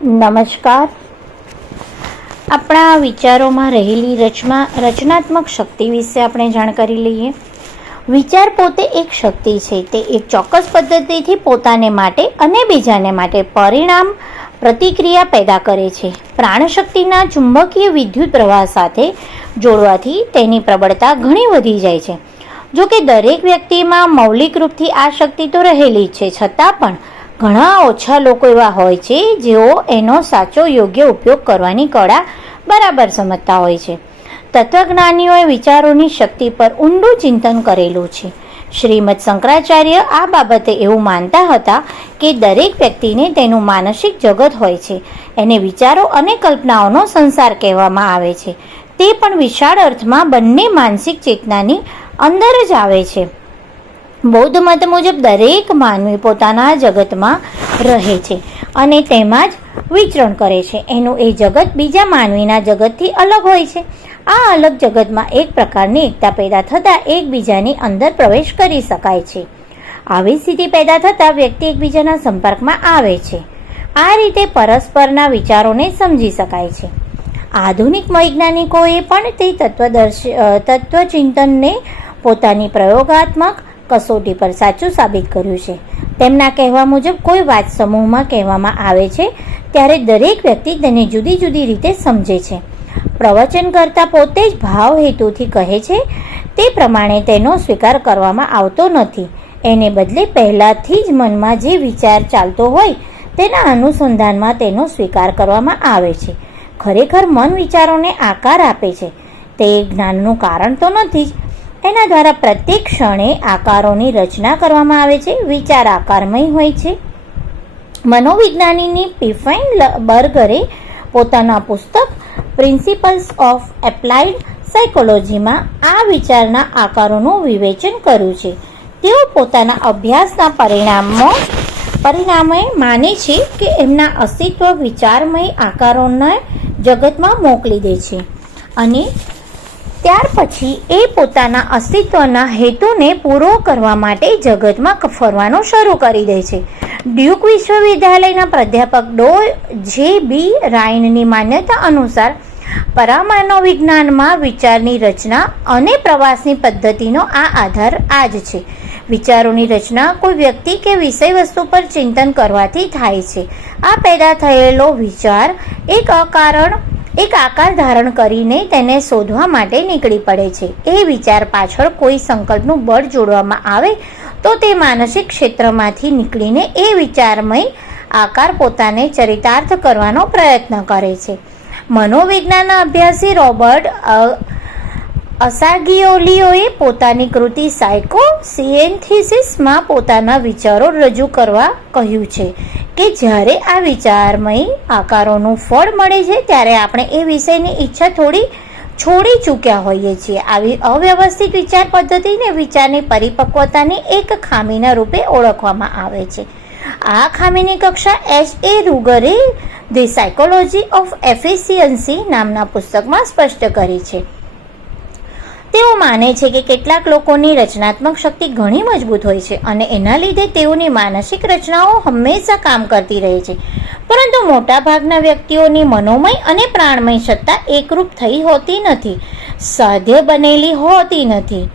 નમસ્કાર. આપણા વિચારોમાં રહેલી રચનાત્મક શક્તિ વિશે આપણે જાણકારી લઈએ. વિચાર પોતે એક શક્તિ છે. તે એક ચોક્કસ પદ્ધતિથી પોતાને માટે અને બીજાને માટે પરિણામ પ્રતિક્રિયા પેદા કરે છે. પ્રાણશક્તિના ચુંબકીય વિદ્યુત પ્રવાહ સાથે જોડવાથી તેની પ્રબળતા ઘણી વધી જાય છે. જો કે દરેક વ્યક્તિમાં મૌલિક રૂપથી આ શક્તિ તો રહેલી છે, છતાં પણ ઘણા ઓછા લોકો એવા હોય છે જેઓ એનો સાચો યોગ્ય ઉપયોગ કરવાની કળા બરાબર સમજતા હોય છે. તત્વજ્ઞાનીઓએ વિચારોની શક્તિ પર ઊંડું ચિંતન કરેલું છે. શ્રીમદ શંકરાચાર્ય આ બાબતે એવું માનતા હતા કે દરેક વ્યક્તિને તેનું માનસિક જગત હોય છે. એને વિચારો અને કલ્પનાઓનો સંસાર કહેવામાં આવે છે. તે પણ વિશાળ અર્થમાં બંને માનસિક ચેતનાની અંદર જ આવે છે. બૌદ્ધ મત મુજબ દરેક માનવી પોતાના જગતમાં રહે છે અને તેમાં જ વિચરણ કરે છે. એનું એ જગત બીજા માનવીના જગતથી અલગ હોય છે. આ અલગ જગતમાં એક પ્રકારની એકતા પેદા થતાં એકબીજાની અંદર પ્રવેશ કરી શકાય છે. આવી સ્થિતિ પેદા થતાં વ્યક્તિ એકબીજાના સંપર્કમાં આવે છે. આ રીતે પરસ્પરના વિચારોને સમજી શકાય છે. આધુનિક વૈજ્ઞાનિકોએ પણ તે તત્વચિંતનને પોતાની પ્રયોગાત્મક કસોટી પર સાચું સાબિત કર્યું છે. તેમના કહેવા મુજબ કોઈ વાત સમૂહમાં કહેવામાં આવે છે ત્યારે દરેક વ્યક્તિ તેને જુદી જુદી રીતે સમજે છે. પ્રવચન કરતા પોતે જ ભાવ હેતુથી કહે છે તે પ્રમાણે તેનો સ્વીકાર કરવામાં આવતો નથી. એને બદલે પહેલાંથી જ મનમાં જે વિચાર ચાલતો હોય તેના અનુસંધાનમાં તેનો સ્વીકાર કરવામાં આવે છે. ખરેખર મન વિચારોને આકાર આપે છે. તે જ્ઞાનનું કારણ તો નથી જ. એના દ્વારા પ્રત્યેક ક્ષણે આકારોની રચના કરવામાં આવે છે. વિચાર આકારમય હોય છે. મનોવિજ્ઞાનીની પિફાઇનબર્ગરે પોતાના પુસ્તક પ્રિન્સિપલ્સ ઓફ એપ્લાઇડ સાયકોલોજીમાં આ વિચારના આકારોનું વિવેચન કર્યું છે. તેઓ પોતાના અભ્યાસના પરિણામે માને છે કે એમના અસ્તિત્વ વિચારમય આકારોના જગતમાં મોકલી દે છે અને ત્યાર પછી એ પોતાના અસ્તિત્વના હેતુને પૂરો કરવા માટે જગતમાં ફરવાનું શરૂ કરી દે છે. ડ્યુક વિશ્વવિદ્યાલયના પ્રાધ્યાપક ડો જે બી રાયનની માન્યતા અનુસાર પરામનોવિજ્ઞાનમાં વિચારની રચના અને પ્રવાસની પદ્ધતિનો આ આધાર આ જ છે. વિચારોની રચના કોઈ વ્યક્તિ કે વિષય વસ્તુ પર ચિંતન કરવાથી થાય છે. આ પેદા થયેલો વિચાર એક આકાર ધારણ કરીને તેને શોધવા માટે નીકળી પડે છે. એ વિચાર પાછળ કોઈ સંકલ્પનું બળ જોડવામાં આવે તો તે માનસિક ક્ષેત્રમાંથી નીકળીને એ વિચારમય આકાર પોતાને ચરિતાર્થ કરવાનો પ્રયત્ન કરે છે. મનોવિજ્ઞાનના અભ્યાસી રોબર્ટ અસાગિયોલીઓએ પોતાની કૃતિ સાયકોસિન્થેસિસમાં પોતાના વિચારો રજૂ કરવા કહ્યું છે કે જ્યારે આ વિચારમય આકારોનું ફળ મળે છે ત્યારે આપણે એ વિષયની ઈચ્છા છોડી ચૂક્યા હોઈએ છીએ. આવી અવ્યવસ્થિત વિચાર પદ્ધતિને વિચારની પરિપક્વતાની એક ખામીના રૂપે ઓળખવામાં આવે છે. આ ખામીની કક્ષા H.A. Ruger the Psychology of Efficiency નામના પુસ્તકમાં સ્પષ્ટ કરી છે. તેઓ માને છે કે કેટલાક લોકોની રચનાત્મક શક્તિ ઘણી મજબૂત હોય છે અને એના લીધે તેઓની માનસિક રચનાઓ હંમેશા કામ કરતી રહે છે, પરંતુ મોટાભાગના વ્યક્તિઓની મનોમય અને પ્રાણમય સત્તા એકરૂપ થઈ હોતી નથી, સાધ્ય બનેલી હોતી નથી.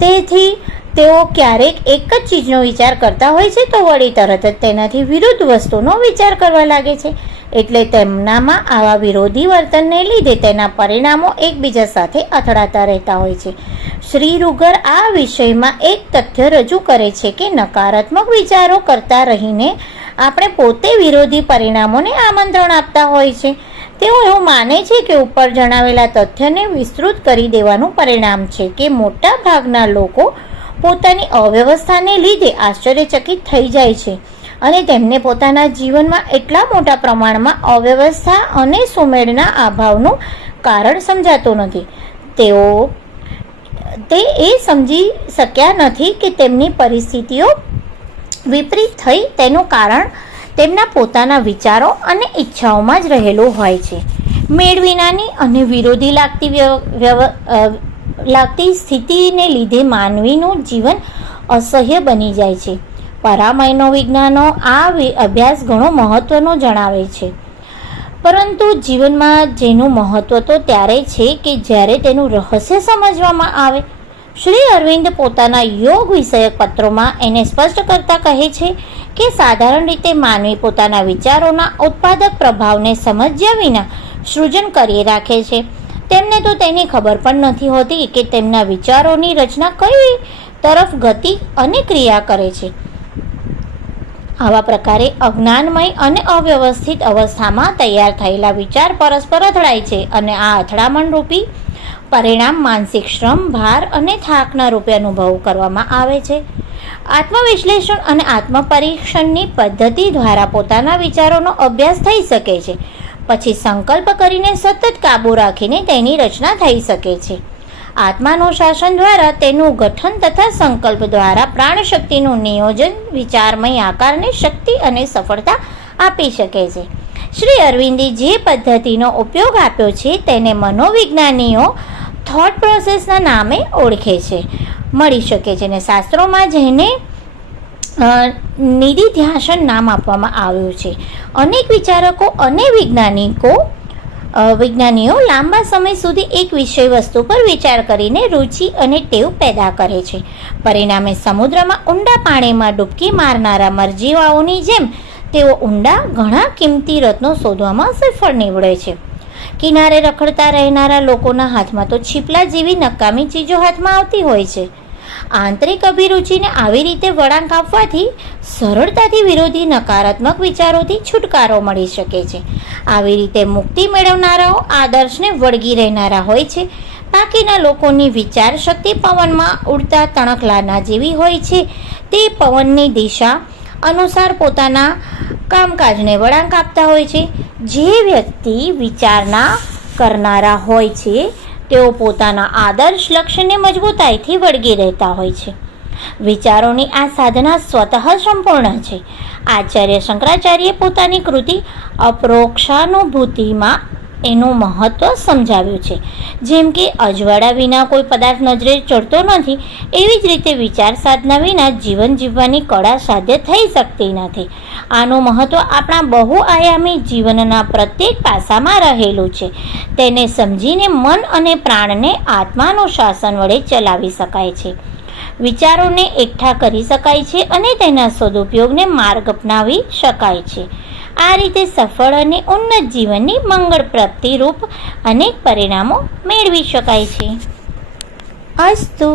તેથી તેઓ ક્યારેક એક જ ચીજનો વિચાર કરતા હોય છે તો વળી તરત જ તેનાથી વિરુદ્ધ વસ્તુનો વિચાર કરવા લાગે છે. એટલે તેમનામાં આવા વિરોધી વર્તનને લીધે તેના પરિણામો એકબીજા સાથે અથડાતા રહેતા હોય છે. શ્રી રૂગર આ વિષયમાં એક તથ્ય રજૂ કરે છે કે નકારાત્મક વિચારો કરતા રહીને આપણે પોતે વિરોધી પરિણામોને આમંત્રણ આપતા હોય છે. તેઓ એવું માને છે કે ઉપર જણાવેલા તથ્યને વિસ્તૃત કરી દેવાનું પરિણામ છે કે મોટા ભાગના લોકો પોતાની અવ્યવસ્થાને લીધે આશ્ચર્યચકિત થઈ જાય છે અને તેમને પોતાના જીવનમાં એટલા મોટા પ્રમાણમાં અવ્યવસ્થા અને સુમેળના અભાવનું કારણ સમજાતું નથી. તે એ સમજી શક્યા નથી કે તેમની પરિસ્થિતિઓ વિપરીત થઈ તેનું કારણ તેમના પોતાના વિચારો અને ઈચ્છાઓમાં જ રહેલું હોય છે. મેળ વિનાની અને વિરોધી લાગતી સ્થિતિને લીધે માનવીનું જીવન અસહ્ય બની જાય છે. પરામનોવિજ્ઞાનો આ અભ્યાસ ઘણો મહત્વનો જણાવે છે. પરંતુ જીવનમાં જેનું મહત્વ તો ત્યારે છે કે જ્યારે તેનું રહસ્ય સમજવામાં આવે. શ્રી અરવિંદ પોતાના યોગ વિષયક પત્રોમાં એને સ્પષ્ટ કરતા કહે છે કે સાધારણ રીતે માનવી પોતાના વિચારોના ઉત્પાદક પ્રભાવને સમજ્યા વિના સૃજન કરી રાખે છે. તેમને તો તેની ખબર પણ નથી હોતી કે તેમના વિચારોની રચના કઈ તરફ ગતિ અને ક્રિયા કરે છે. આવા પ્રકારે અજ્ઞાનમય અને અવ્યવસ્થિત અવસ્થામાં તૈયાર થયેલા વિચાર પરસ્પર અથડાય છે અને આ અથડામણ રૂપી પરિણામ માનસિક શ્રમ, ભાર અને થાકના રૂપે અનુભવ કરવામાં આવે છે. આત્મવિશ્લેષણ અને આત્મપરીક્ષણની પદ્ધતિ દ્વારા પોતાના વિચારોનો અભ્યાસ થઈ શકે છે. પછી સંકલ્પ કરીને સતત કાબૂ રાખીને તેની રચના થઈ શકે છે. આત્માનુશાસન દ્વારા તેનું ગઠન તથા સંકલ્પ દ્વારા પ્રાણશક્તિનું નિયોજન વિચારમય આકારને શક્તિ અને સફળતા આપી શકે છે. શ્રી અરવિંદે જે પદ્ધતિનો ઉપયોગ આપ્યો છે તેને મનોવિજ્ઞાનીઓ થોટ પ્રોસેસના નામે મળી શકે છે અને શાસ્ત્રોમાં જેને નિધિધ્યાસન નામ આપવામાં આવ્યું છે. અનેક વિચારકો અને વિજ્ઞાનીઓ લાંબા સમય સુધી એક વિષય વસ્તુ પર વિચાર કરીને રુચિ અને ટેવ પેદા કરે છે. પરિણામે સમુદ્રમાં ઊંડા પાણીમાં ડૂબકી મારનારા મરજીવાઓની જેમ તેઓ ઊંડા ઘણા કિંમતી રત્નો શોધવામાં સફળ નીવડે છે. કિનારે રખડતા રહેનારા લોકોના હાથમાં તો છીપલા જેવી નકામી ચીજો હાથમાં આવતી હોય છે. આંતરિક અભિરુચિને આવી રીતે વળાંક આપવાથી સરળતાથી વિરોધી નકારાત્મક વિચારોથી છુટકારો મળી શકે છે. આવી રીતે મુક્તિ મેળવનારાઓ આદર્શને વળગી રહેનારા હોય છે. બાકીના લોકોની વિચાર શક્તિ પવનમાં ઉડતા તણખલાના જેવી હોય છે. તે પવનની દિશા અનુસાર પોતાના કામકાજને વળાંક આપતા હોય છે. જે વ્યક્તિ વિચારણા કરનારા હોય છે તેઓ પોતાના આદર્શ લક્ષ્યને મજબૂતાઈથી વળગી રહેતા હોય છે. વિચારોની આ સાધના સ્વતઃ સંપૂર્ણ છે. આચાર્ય શંકરાચાર્યે પોતાની કૃતિ અપરોક્ષાનુભૂતિમાં એનું મહત્વ સમજાવ્યું છે. જેમ કે અજવાળા વિના કોઈ પદાર્થ નજરે ચડતો નથી, એવી જ રીતે વિચાર સાધના વિના જીવન જીવવાની કળા સાધ્ય થઈ શકતી નથી. આનું મહત્વ આપણા બહુઆયામી જીવનના પ્રત્યેક પાસામાં રહેલું છે. તેને સમજીને મન અને પ્રાણને આત્માનુશાસન વડે ચલાવી શકાય છે. વિચારોને એકઠા કરી શકાય છે અને તેના સદુપયોગને માર્ગ અપનાવી શકાય છે. આ રીતે સફળ અને ઉન્નત જીવનની મંગળ પ્રાપ્તિ રૂપ અનેક પરિણામો મેળવી શકાય છે. અસ્તુ.